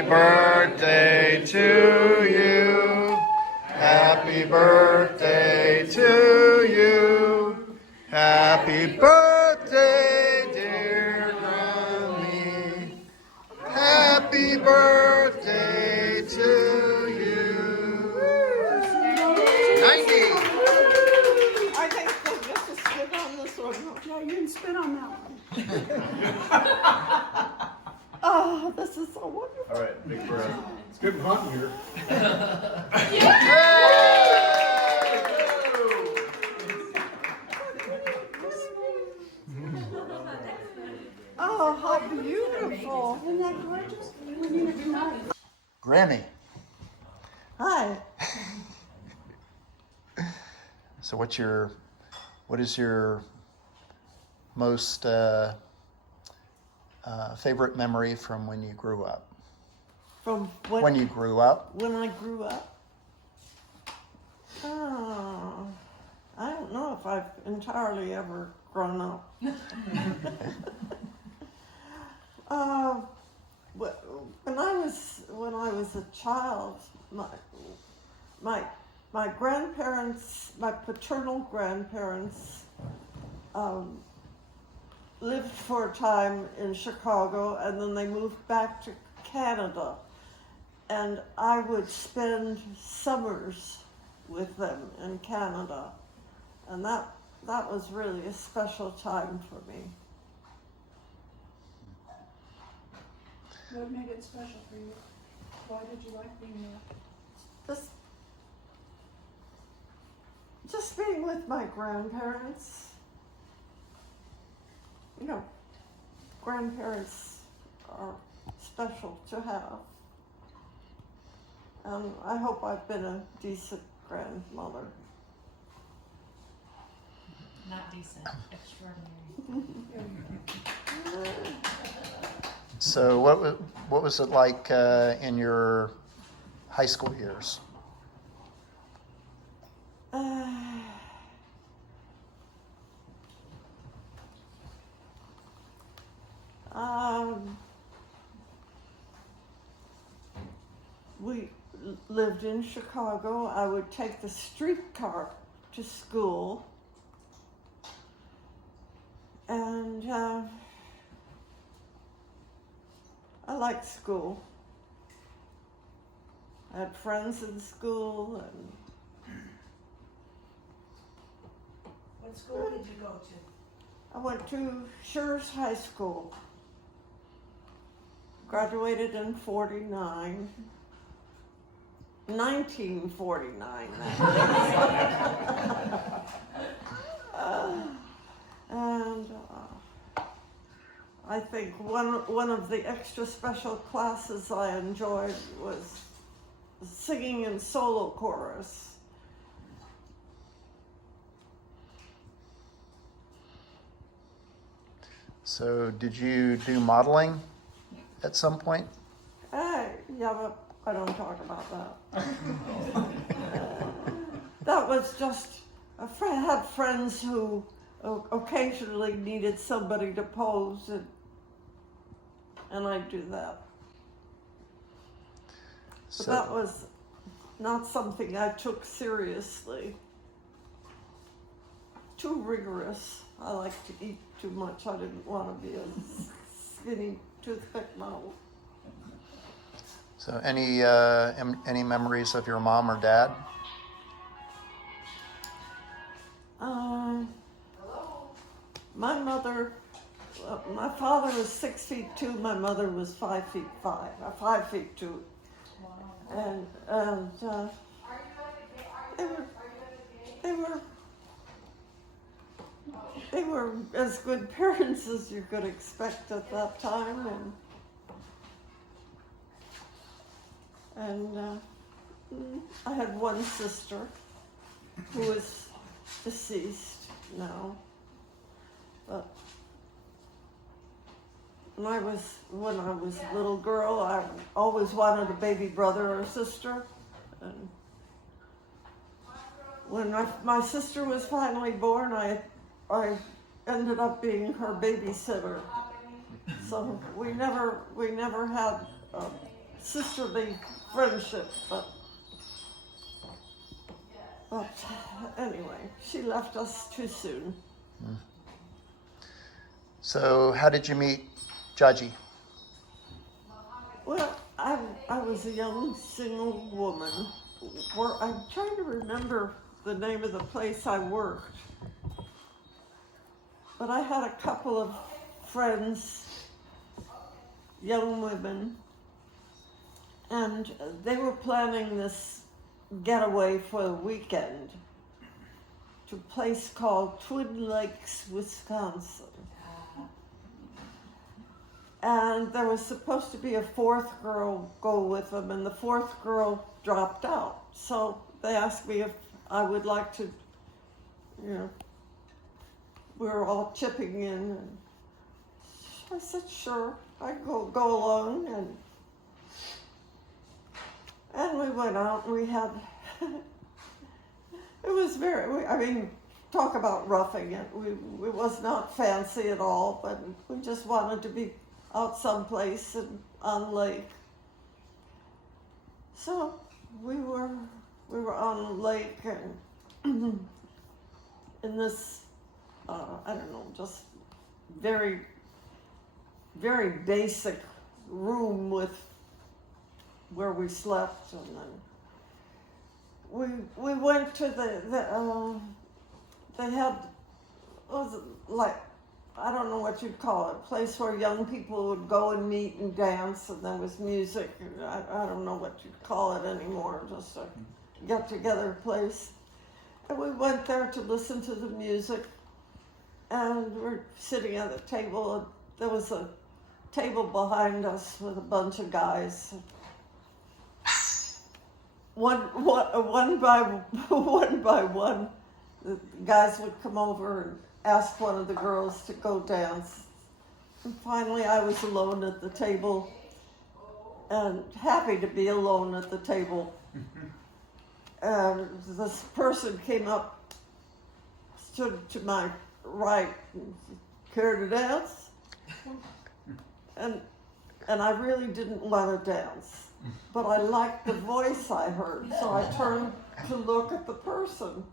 Happy birthday to you. Happy birthday to you. Happy birthday, dear Grammy. Happy birthday to you. 90. I think we'll get to spit on this one. No, you didn't spit on that one. Oh, this is so wonderful. All right, big breath. It's good and hot in here. Oh, how beautiful. Isn't that gorgeous? We need to be nice. Grammy. Hi. So what is your most favorite memory from when you grew up? From When you grew up? when I grew up? Oh, I don't know if I've entirely ever grown up. When I was a child, my grandparents, my paternal grandparents, lived for a time in Chicago, and then they moved back to Canada. And I would spend summers with them in Canada, and that was really a special time for me. What made it special for you? Why did you like being there? Just being with my grandparents. You know, grandparents are special to have. And I hope I've been a decent grandmother. Not decent, extraordinary. So what was it like in your high school years? We lived in Chicago. I would take the streetcar to school, and I liked school. I had friends in school, and What school did you go to? I went to Schurz High School. Graduated in 1949. And I think one of the extra special classes I enjoyed was singing in solo chorus. So did you do modeling at some point? Yeah, but I don't talk about that. That was just, I had friends who occasionally needed somebody to pose, and I'd do that. But So that was not something I took seriously. Too rigorous. I like to eat too much. I didn't want to be a skinny toothpick model. So any memories of your mom or dad? My mother, my father was 6'2", my mother was 5'5", 5'2", and they were as good parents as you could expect at that time, and I had one sister who is deceased now. But when I was a little girl, I always wanted a baby brother or sister. And when my sister was finally born, I ended up being her babysitter. So we never had sisterly friendship, but anyway, she left us too soon. So how did you meet Jaji? Well, I was a young single woman. I'm trying to remember the name of the place I worked. But I had a couple of friends, young women, and they were planning this getaway for the weekend to a place called Twin Lakes, Wisconsin. And there was supposed to be a fourth girl go with them, and the fourth girl dropped out. So they asked me if I would like to, we were all chipping in. And I said, sure, I'd go along. And we went out, and we had, it was talk about roughing it. It was not fancy at all, but we just wanted to be out someplace and on the lake. So we were on the lake and in this, I don't know, just very, very basic room where we slept, and then we went to they had, was it like, I don't know what you'd call it, a place where young people would go and meet and dance, and there was music. I don't know what you'd call it anymore, just a get-together place. And we went there to listen to the music, and we're sitting at the table, and there was a table behind us with a bunch of guys. One by one, the guys would come over and ask one of the girls to go dance. And finally I was alone at the table, and happy to be alone at the table. And this person came up, stood to my right, and said, care to dance? And I really didn't want to dance, but I liked the voice I heard, so I turned to look at the person.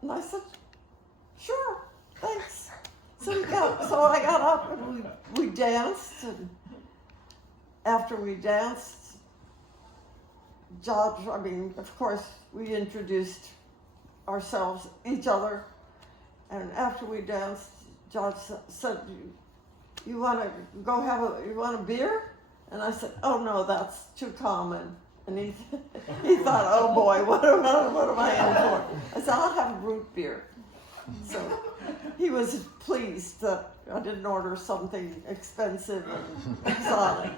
And I said, sure, thanks. So I got up and we danced, and after we danced, of course, we introduced ourselves, each other, and after we danced, George said, you want a beer? And I said, oh no, that's too common. And he thought, oh boy, what am I in for? I said, I'll have a root beer. So he was pleased that I didn't order something expensive and exotic.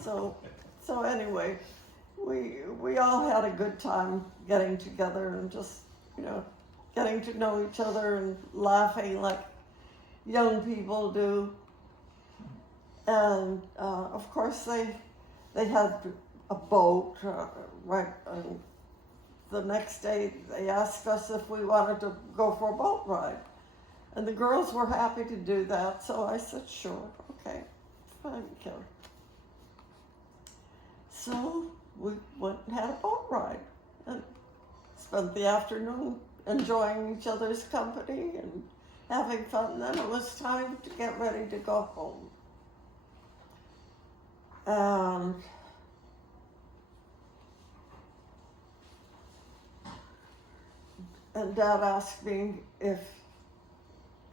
So anyway, we all had a good time getting together and just, getting to know each other and laughing like young people do. And of course they had a boat, right? And the next day they asked us if we wanted to go for a boat ride. And the girls were happy to do that, so I said, sure, okay, fine, Kelly. So we went and had a boat ride and spent the afternoon enjoying each other's company and having fun. And then it was time to get ready to go home. And Dad asked me if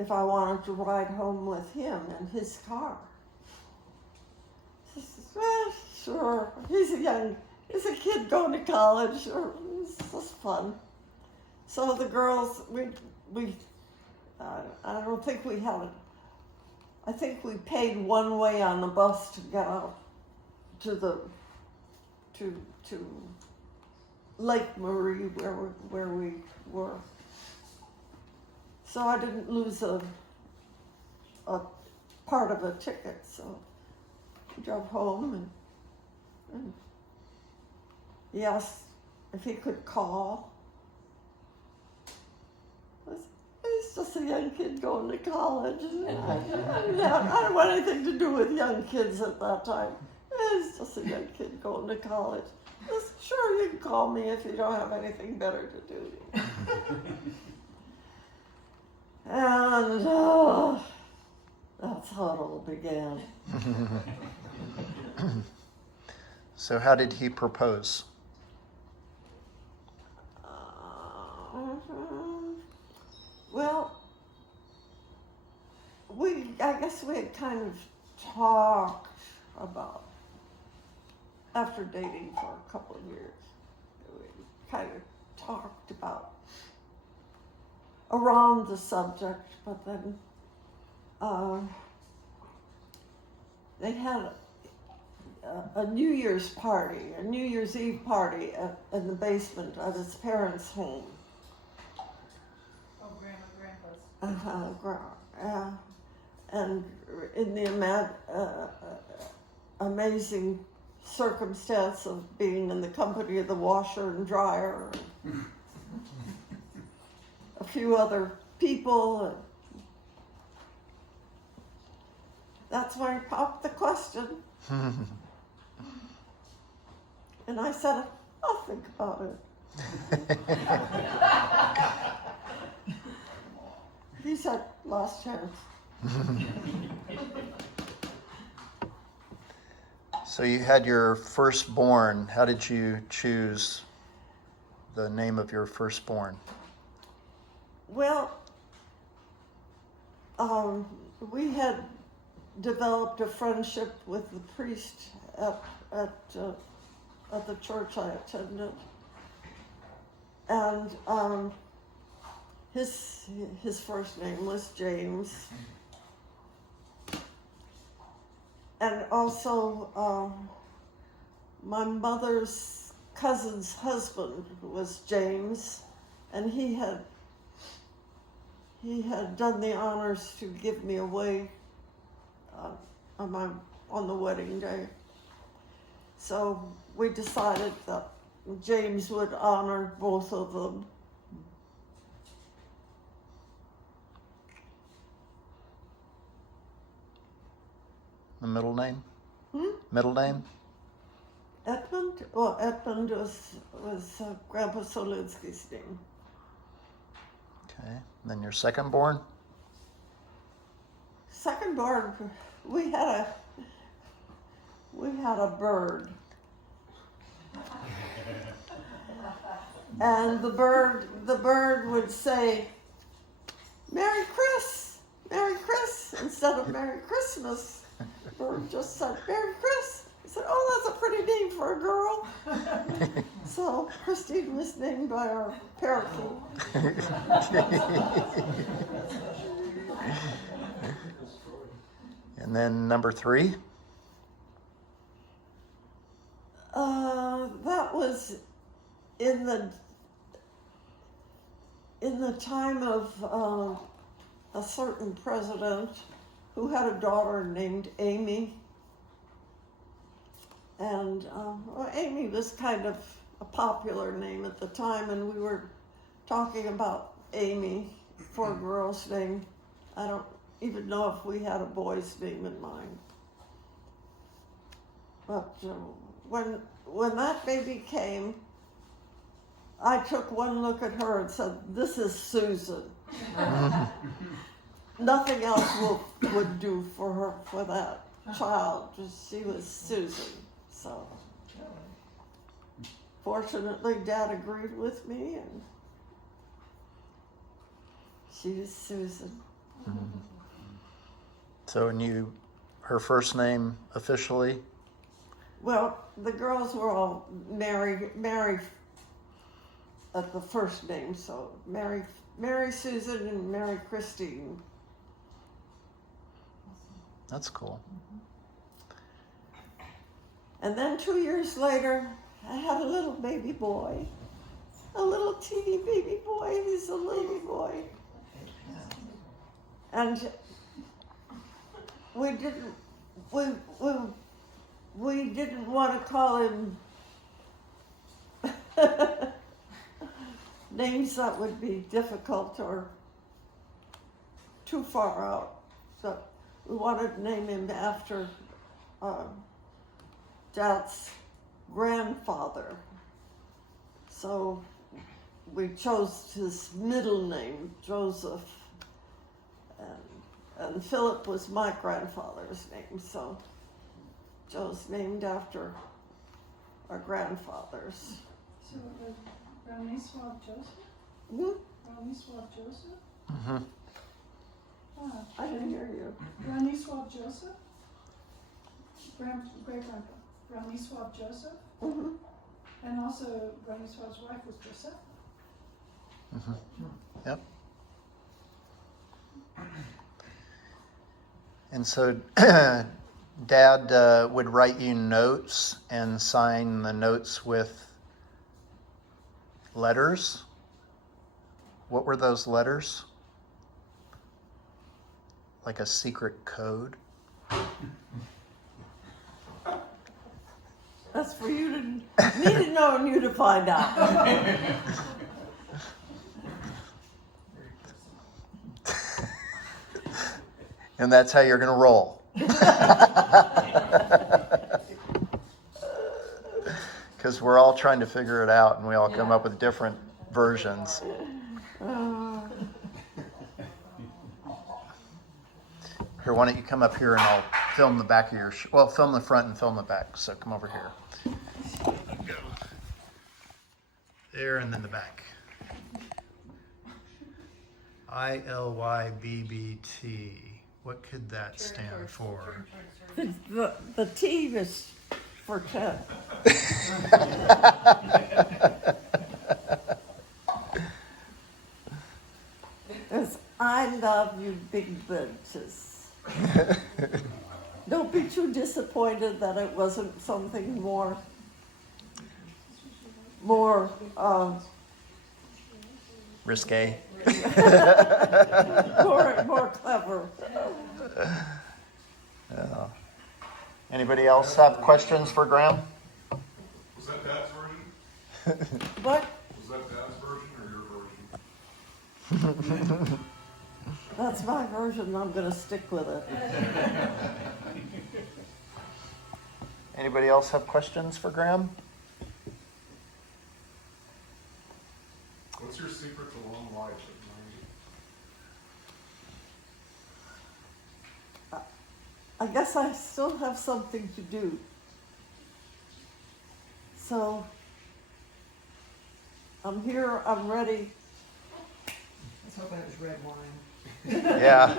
I wanted to ride home with him in his car. I said, well, sure. He's a kid going to college. Sure, it's just fun. So the girls, I don't think we had I think we paid one way on the bus to get out to Lake Marie where we were. So I didn't lose a part of a ticket, so we drove home and he asked if he could call. He's just a young kid going to college. I didn't want anything to do with young kids at that time. He's just a young kid. going to college. I said, sure, you can call me if you don't have anything better to do. And that's how it all began. So how did he propose? Well, I guess we had kind of talked about, after dating for a couple of years, we kind of talked about around the subject, but then they had a New Year's party, a New Year's Eve party in the basement of his parents' home. Oh, Grandma, Grandpa's. And in the amazing circumstance of being in the company of the washer and dryer, and a few other people. And that's where he popped the question. And I said, I'll think about it. He said, last chance. So you had your firstborn. How did you choose the name of your firstborn? Well, we had developed a friendship with the priest at the church I attended, and his first name was James, and also my mother's cousin's husband was James, and he had done the honors to give me away on the wedding day. So we decided that James would honor both of them. The middle name? Hmm? Middle name? Edmund? Well, Edmund was Grandpa Solinski's name. Okay. And then your secondborn? Secondborn, we had a bird. And the bird would say, Merry Chris, Merry Chris, instead of Merry Christmas. The bird just said, Merry Chris. I said, oh, that's a pretty name for a girl. So Christine was named by our parakeet. And then number 3? That was in the time of a certain president who had a daughter named Amy. And well, Amy was kind of a popular name at the time, and we were talking about Amy for a girl's name. I don't even know if we had a boy's name in mind. But when that baby came, I took one look at her and said, this is Susan. Nothing else would do for her, for that child. She was Susan. So fortunately, Dad agreed with me, and she is Susan. Mm-hmm. So, and her first name officially? Well, the girls were all Mary at the first name, so Mary Susan and Mary Christine. That's cool. And then 2 years later, I had a little baby boy, a little teeny baby boy. He's a baby boy, and we didn't want to call him names that would be difficult or too far out. So we wanted to name him after Dad's grandfather. So we chose his middle name, Joseph, and Philip was my grandfather's name, so Joe's named after our grandfathers. So Brownisław Joseph? Hmm? Brownisław Joseph? Mm-hmm. Ah, I didn't hear you. Brownisław Joseph? Great-grandpa. Brownisław Joseph? Mm-hmm. And also Brownisław's wife was Joseph. Mm-hmm. Yep. And so Dad would write you notes and sign the notes with letters. What were those letters? Like a secret code? That's for you to me to know and you to find out. And that's how you're going to roll. Because we're all trying to figure it out and we all come up with different versions. Here, why don't you come up here and I'll film the back of your film the front and film the back. So come over here. Go. There and then the back. ILYBBT. What could that stand for? The T is for Ted. It's I love you, big bitches. Don't be too disappointed that it wasn't something more Risque. more clever. Yeah. Anybody else have questions for Graham? Was that Dad's version? What? Was that Dad's version or your version? That's my version. I'm going to stick with it. Anybody else have questions for Graham? What's your secret to long life at 90? I guess I still have something to do. So I'm here, I'm ready. Let's hope that was red wine. Yeah.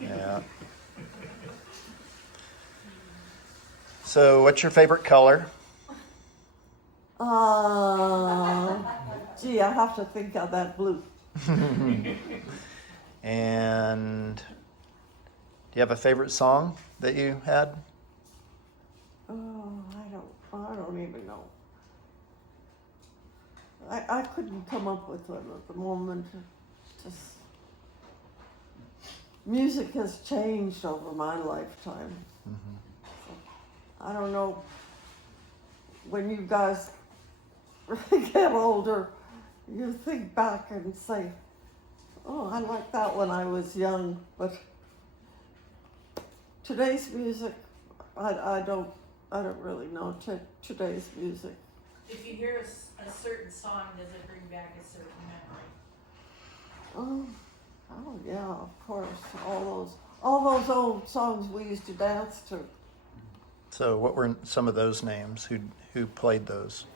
Yeah. So, what's your favorite color? Gee, I have to think of that blue. And do you have a favorite song that you had? Oh, I don't even know. I couldn't come up with one at the moment. Just music has changed over my lifetime. Mm-hmm. I don't know. When you guys get older, you think back and say, "Oh, I liked that when I was young." But today's music, I don't really know today's music. If you hear a certain song, does it bring back a certain memory? Oh yeah, of course. All those old songs we used to dance to. So, what were some of those names? Who played those?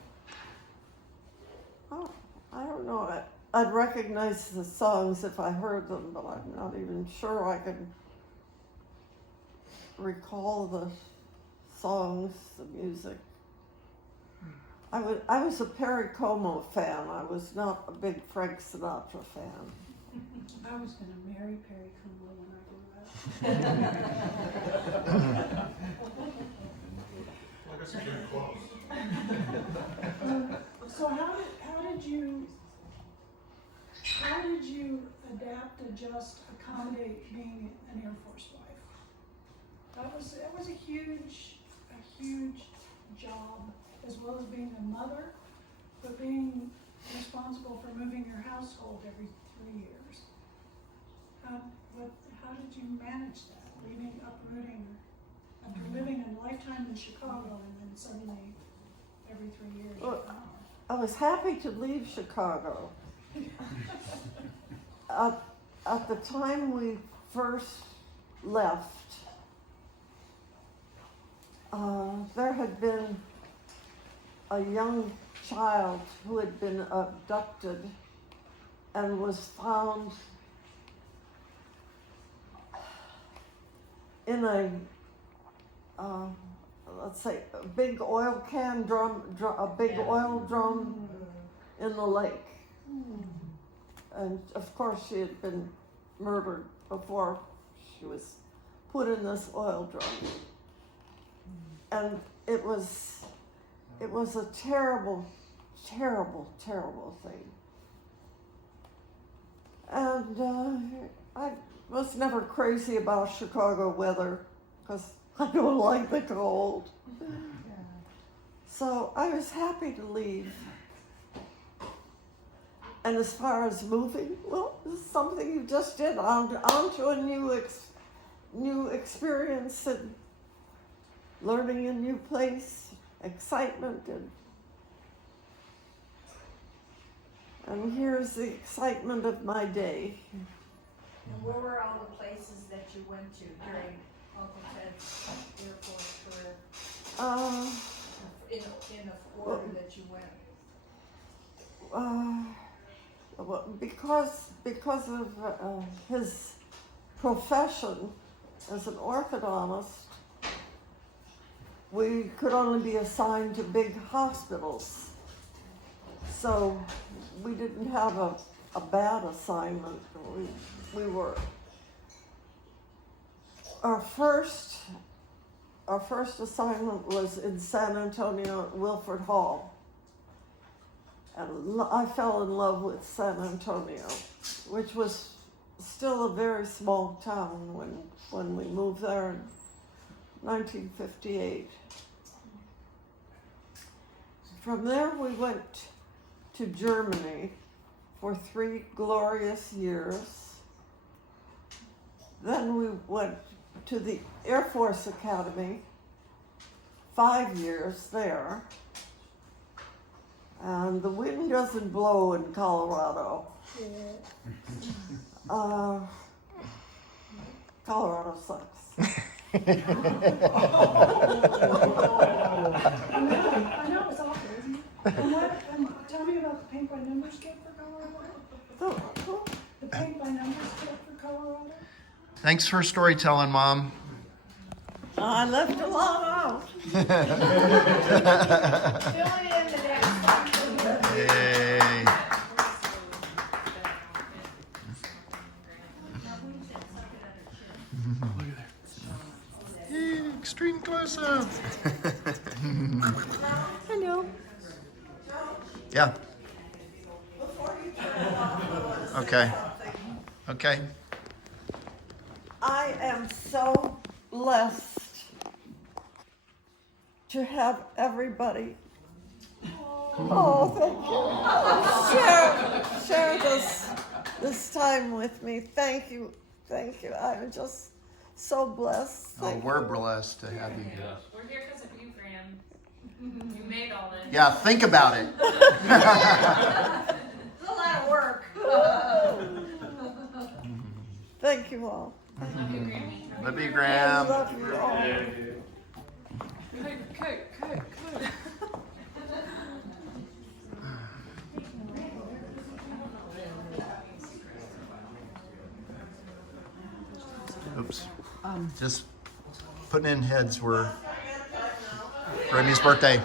Oh, I don't know. I'd recognize the songs if I heard them, but I'm not even sure I can recall the songs, the music. I was a Perry Como fan. I was not a big Frank Sinatra fan. I was going to marry Perry Como when I grew up. I guess you're getting close. So how did you adapt, adjust, accommodate being an Air Force wife? That was a huge job, as well as being a mother, but being responsible for moving your household every 3 years. How did you manage that, uprooting, after living a lifetime in Chicago and then suddenly every 3 years you're Well, gone? I was happy to leave Chicago. At the time we first left, there had been a young child who had been abducted and was found in a, let's say, a big oil can drum, a big oil drum in the lake. And of course she had been murdered before she was put in this oil drum. And it was a terrible, terrible, terrible thing. And I was never crazy about Chicago weather because I don't like the cold. So I was happy to leave. And as far as moving, well, this is something you just did, on to a new experience and learning a new place, excitement, and here's the excitement of my day. And where were all the places that you went to during Uncle Ted's Air Force career? In the order that you went? Well, because of his profession as an orthodontist, we could only be assigned to big hospitals. So we didn't have a bad assignment. We were, our first assignment was in San Antonio at Wilford Hall. And I fell in love with San Antonio, which was still a very small town when we moved there in 1958. From there we went to Germany for 3 glorious years. Then we went to the Air Force Academy, 5 years there. And the wind doesn't blow in Colorado. Colorado sucks. I know it's awful, isn't it? And tell me about the paint by numbers kit for Colorado. The paint by numbers kit for Colorado. Thanks for storytelling, Mom. I left a lot out. Fill it in the next one. Yay. Yay, extreme close-up. I know. Yeah. Before you turn it off, I want to say Okay. something. Okay. I am so blessed to have everybody. Oh, thank you. Share this time with me. Thank you. I'm just so blessed. Oh, we're blessed to have you here. We're here because of you, Graham. You made all this. Yeah, think about it. It's a lot of work. Thank you all. Love you, Grammy. Love you, I Graham. love you all. Good. Oops. Just putting in heads were Remy's birthday.